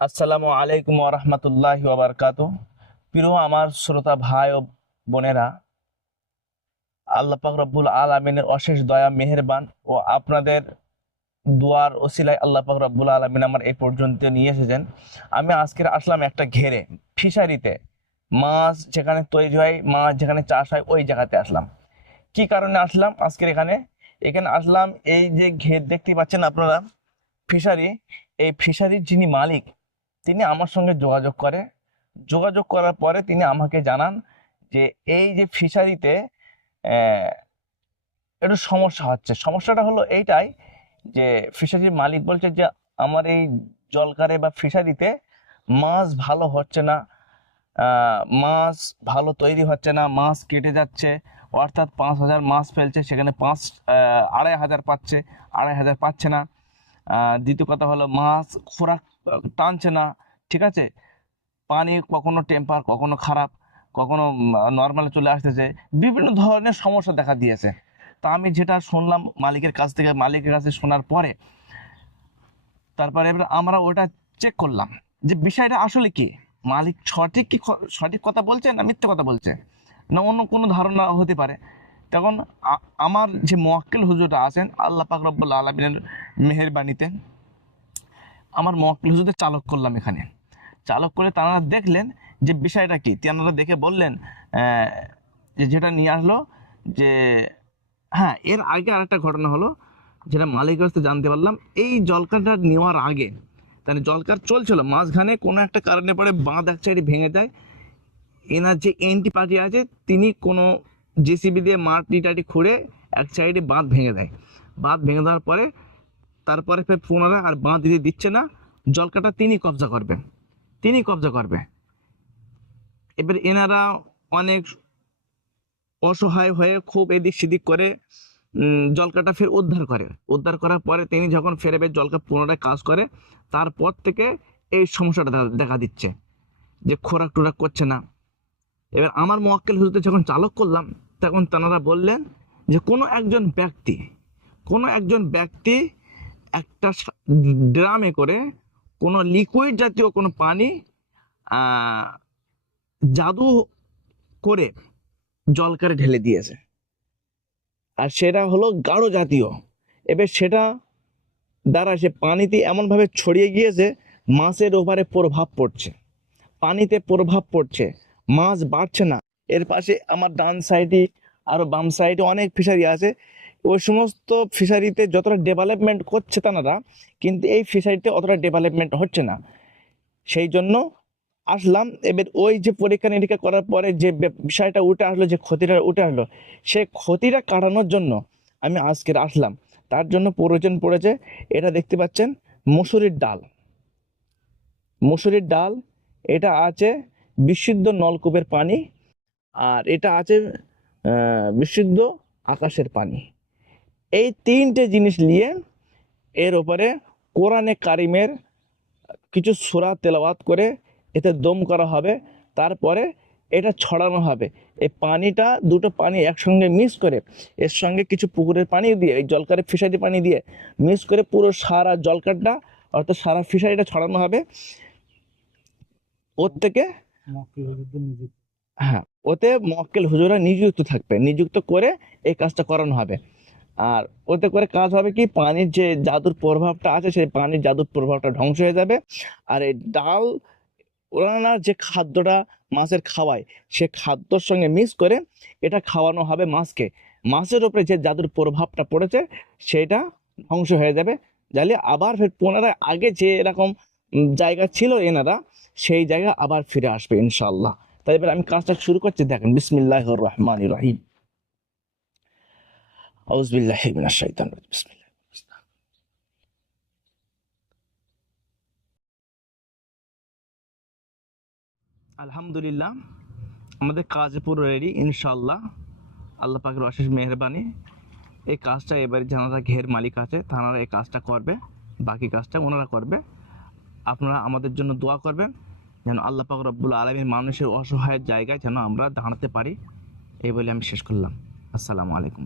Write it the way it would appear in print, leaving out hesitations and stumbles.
আসসালামু আলাইকুম ওয়া রাহমাতুল্লাহি ওয়া বারাকাতুহু। প্রিয় আমার শ্রোতা ভাই ও বোনেরা, আল্লাহ পাক রব্বুল আলামিনের অশেষ দয়া মেহেরবান ও আপনাদের দুয়ার ওসিলায় আল্লাহ পাক রব্বুল আলামিন আমার এই পর্যন্ত নিয়ে এসেছেন। আমি আজকের আসলাম একটা ঘেরে ফিশারিতে, মাছ যেখানে তৈরি হয়, মাছ যেখানে চাষ হয়, ওই জায়গাতে আসলাম। কি কারণে আসলাম আজকের এখানে? এখানে আসলাম, এই যে ঘের দেখতে পাচ্ছেন আপনারা, ফিশারি, এই ফিশারির যিনি মালিক, তিনি আমার সঙ্গে যোগাযোগ করার পরে তিনি আমাকে জানান যে এই যে ফিশারিতে আহ, একটু সমস্যা হচ্ছে। সমস্যাটা হলো এইটাই যে ফিশারির মালিক বলছে যে আমার এই জলকারে বা ফিশারিতে মাছ ভালো হচ্ছে না, মাছ ভালো তৈরি হচ্ছে না, মাছ কেটে যাচ্ছে। অর্থাৎ 5,000 মাছ ফেলছে, সেখানে 2,500 পাচ্ছে, 2,500 পাচ্ছে না। দ্বিতীয় কথা হলো মাছ খোরাক টানছে না। ঠিক আছে, পানি কখনো টেম্পার, কখনো খারাপ, কখনো নর্মালে চলে আসতেছে। বিভিন্ন ধরনের সমস্যা দেখা দিয়েছে। তা আমি যেটা শুনলাম মালিকের কাছে শোনার পরে, তারপরে এবার আমরা ওটা চেক করলাম যে বিষয়টা আসলে কি, মালিক সঠিক কথা বলছে না মিথ্যে কথা বলছে, না অন্য কোনো ধারণা হতে পারে। তখন আমার যে মোয়াক্কেল হুজুরটা আছেন, আল্লাহ পাক রব্বুল আলামিনের মেহেরবানিতে আমার মোয়াক্কেল হুজুরদের চালক করলাম এখানে। চালক করে তারা দেখলেন যে বিষয়টা কি, তেনারা দেখে বললেন আহ, যে যেটা নিয়ে আসলো যে, হ্যাঁ, এর আগে আরেকটা ঘটনা হলো, যেটা মালিকের কাছ থেকে জানতে পারলাম। এই জলকারটা নেওয়ার আগে, তাহলে জলকার চলছিল, মাঝখানে কোনো একটা কারণে পরে বাঁধ এক সাইডে ভেঙে যায়। এনার যে এনটি পার্টি আছে, তিনি কোনো জেসিবি দিয়ে মাটি টাটি খুঁড়ে এক সাইডে বাঁধ ভেঙে দেয়। বাঁধ ভেঙে দেওয়ার পরে তারপরে ফের পুনরায় আর বাঁধ দিতে দিচ্ছে না, জলকাটা তিনি কবজা করবে। এবার এনারা অনেক অসহায় হয়ে খুব এদিক সেদিক করে জলকাটা ফের উদ্ধার করার পরে তিনি যখন ফেরবে জলকা পুনরায় কাজ করে, তারপর থেকে এই সমস্যাটা দেখা দিচ্ছে যে খোরাক টোরাক করছে না। এবার আমার মোয়াক্কেল হুজুরদের যখন চালক করলাম, তখন তারা বললেন যে কোনো একজন ব্যক্তি একটা ড্রামে করে কোনো লিকুইড জাতীয় কোনো পানি আহ, জাদু করে জলকারে ঢেলে দিয়েছে, আর সেটা হলো গাঢ় জাতীয়। এবার সেটা দ্বারা সে পানিতে এমনভাবে ছড়িয়ে গিয়েছে, মাছের ওপরে প্রভাব পড়ছে, মাছ বাড়ছে না। এর পাশে আমার ডান সাইডে আরো বাম সাইডে অনেক ফিশারি আছে। ওই সমস্ত ফিশারিতে যতটা ডেভেলপমেন্ট করছে তারা, কিন্তু এই ফিশারিতে অতটা ডেভেলপমেন্ট হচ্ছে না। সেই জন্য আসলাম। এবার ওই যে পরীক্ষা নিরীক্ষা করার পরে যে বিষয়টা উঠে আসলো, যে ক্ষতিটা উঠে আসলো, সেই ক্ষতিটা কাটানোর জন্য আমি আজকের আসলাম। তার জন্য প্রয়োজন পড়েছে, এটা দেখতে পাচ্ছেন, মুসুরির ডাল। মুসুরির ডাল, এটা আছে বিশুদ্ধ নলকূপের পানি, আর এটা আছে বিশুদ্ধ আকাশের পানি। এই তিনটে জিনিস নিয়ে এর ওপরে কোরআনে কারিমের কিছু সূরা তেলাওয়াত করে এতে দম করা হবে। তারপরে এটা ছড়ানো হবে। এই পানিটা, দুটো পানি একসঙ্গে মিক্স করে, এর সঙ্গে কিছু পুকুরের পানি দিয়ে, এই জলকারে ফিশারি পানি দিয়ে মিক্স করে পুরো সারা জলকারটা, অর্থাৎ সারা ফিশারিটা ছড়ানো হবে। ওর থেকে, হ্যাঁ, ওতে মক্কেল হুজুরা নিযুক্ত করে এই কাজটা করানো হবে। আর ওতে করে কাজ হবে কি, পানির যে জাদুর প্রভাবটা আছে, সেই পানির জাদুর প্রভাবটা ধ্বংস হয়ে যাবে। আর এই ডাল, ওনারা যে খাদ্যটা মাছের খাওয়ায়, সে খাদ্যর সঙ্গে মিক্স করে এটা খাওয়ানো হবে মাছকে। মাছের উপরে যে জাদুর প্রভাবটা পড়েছে, সেটা ধ্বংস হয়ে যাবে। যাইলে আবার ফের পুনরায় আগে যে এরকম জায়গা ছিল এনারা, সেই জায়গা আবার ফিরে আসবে ইনশাআল্লাহ। তাই এবার আমি কাজটা শুরু করছি, দেখেন, বিসমিল্লাহির রহমানির রহিম। আউযু বিল্লাহি মিনাশ শাইতানির রাজিম। বিসমিল্লাহ। আলহামদুলিল্লাহ, আমাদের কাজ পুরো রেডি ইনশাআল্লাহ। আল্লাহ পাকের অশেষ মেহেরবানি। এই কাজটা এবারে যারা ঘের মালিক আছে, তারা এই কাজটা করবে, বাকি কাজটা ওনারা করবে। আপনারা আমাদের জন্য দোয়া করবেন, যেন আল্লাহ পাক রব্বুল আলামিন মানুষের অসহায়ের জায়গায় যেন আমরা দাঁড়াতে পারি। এই বলে আমি শেষ করলাম। আসসালামু আলাইকুম।